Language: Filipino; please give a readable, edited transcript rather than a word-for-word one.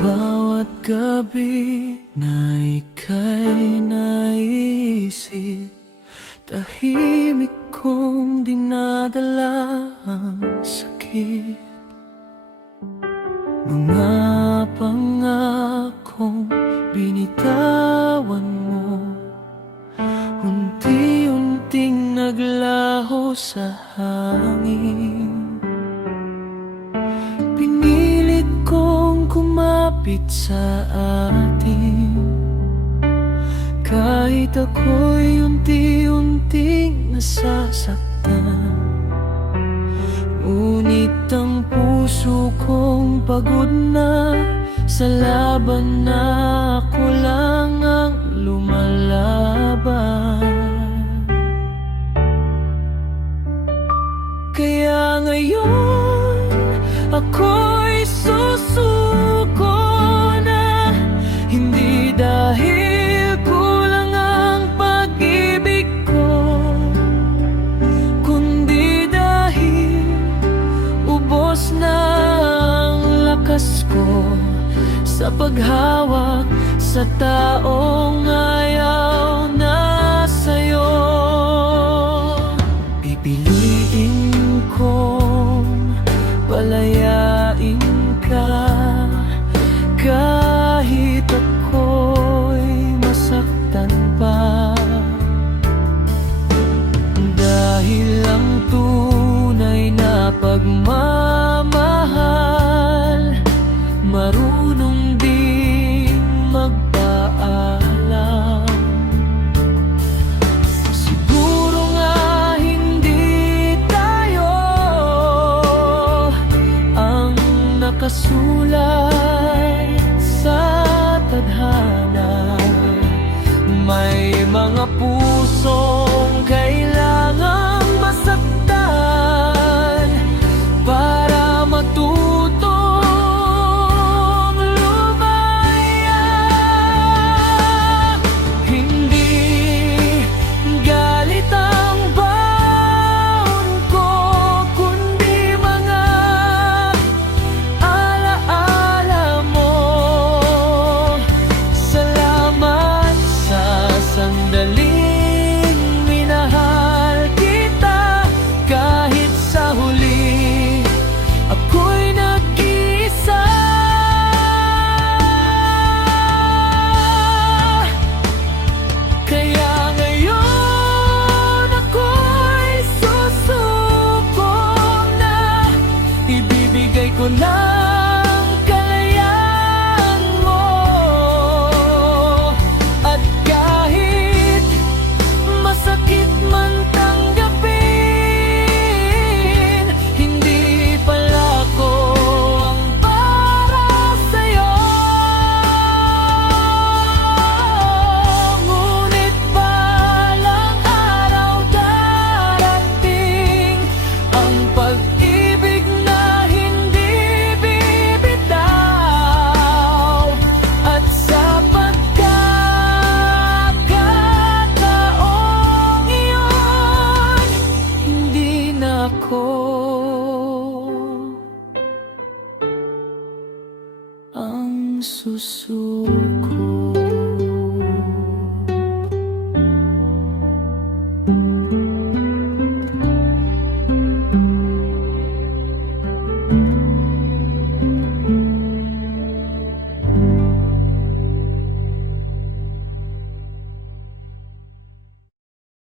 bawat gabi na ika'y naisip, tahimik kong dinadala ang sakit. Mga pangakong binitawan mo, unti-unting naglaho sa hangin. Pinilit kong kumapit sa atin, kahit ako'y unti-unting nasasaktan. Ngunit ang puso kong pagod na sa laban na ako lang ang lumalaban. Kaya ngayon ako'y susuko na, hindi dahil kulang ang pag-ibig ko, kundi dahil ubos na ang lakas ko sa paghawak sa taong ayaw na sa'yo. Pipiliin kong palayain ka kahit ako'y masaktan pa, dahil ang tunay na pagmamahal marunong din magpaalam. Siguro nga hindi tayo ang nakasulat sa tadhana. May mga pusong kailangang masaktan para matutong lumaya. Hindi galit ang baon ko, kundi mga alaala mo. Salamat sa sandaling minahal kita, kahit sa huli ako'y nag-iisa. Kaya ngayon ako'y susuko na, ibibigay ko ng kalayaan mo. At kahit masakit man tanggapin, hindi pala ko ang para sa'yo. Ngunit balang araw darating ang pag-ibig na hindi bibitaw. At sa pagkakataong iyon, hindi na ako ang susuko.